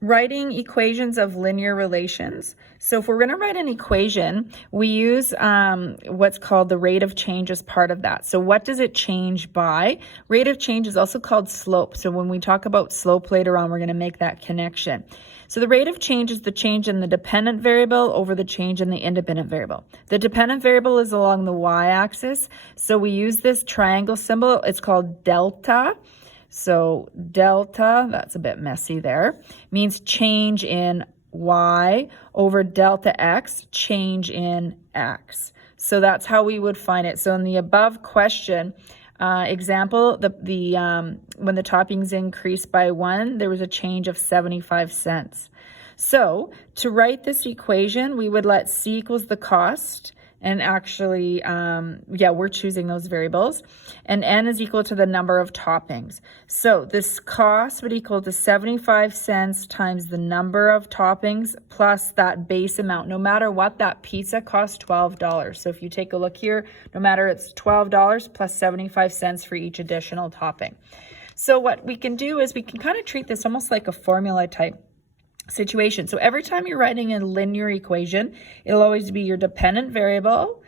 writing equations of linear relations. So if we're going to write an equation, we use what's called the rate of change as part of that. So what does it change by? Rate of change is also called slope. So when we talk about slope later on, we're going to make that connection. So the rate of change is the change in the dependent variable over the change in the independent variable. The dependent variable is along the y-axis. So we use this triangle symbol. It's called delta. So delta, that's a bit messy there, means change in y over delta x, change in x. So that's how we would find it. So in the above question, example, when the toppings increased by 1, there was a change of 75 cents. So to write this equation, we would let c equals the cost. And actually, we're choosing those variables. And n is equal to the number of toppings. So this cost would equal to 75 cents times the number of toppings plus that base amount. No matter what, that pizza costs $12. So if you take a look here, no matter it's $12 plus 75 cents for each additional topping. So what we can do is we can kind of treat this almost like a formula type situation. So every time you're writing a linear equation, it'll always be your dependent variable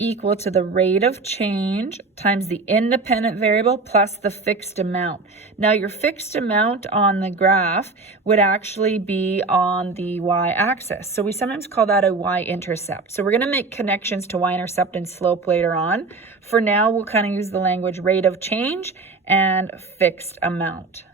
equal to the rate of change times the independent variable plus the fixed amount. Now your fixed amount on the graph would actually be on the y-axis. So we sometimes call that a y-intercept. So we're going to make connections to y-intercept and slope later on. For now, we'll kind of use the language rate of change and fixed amount.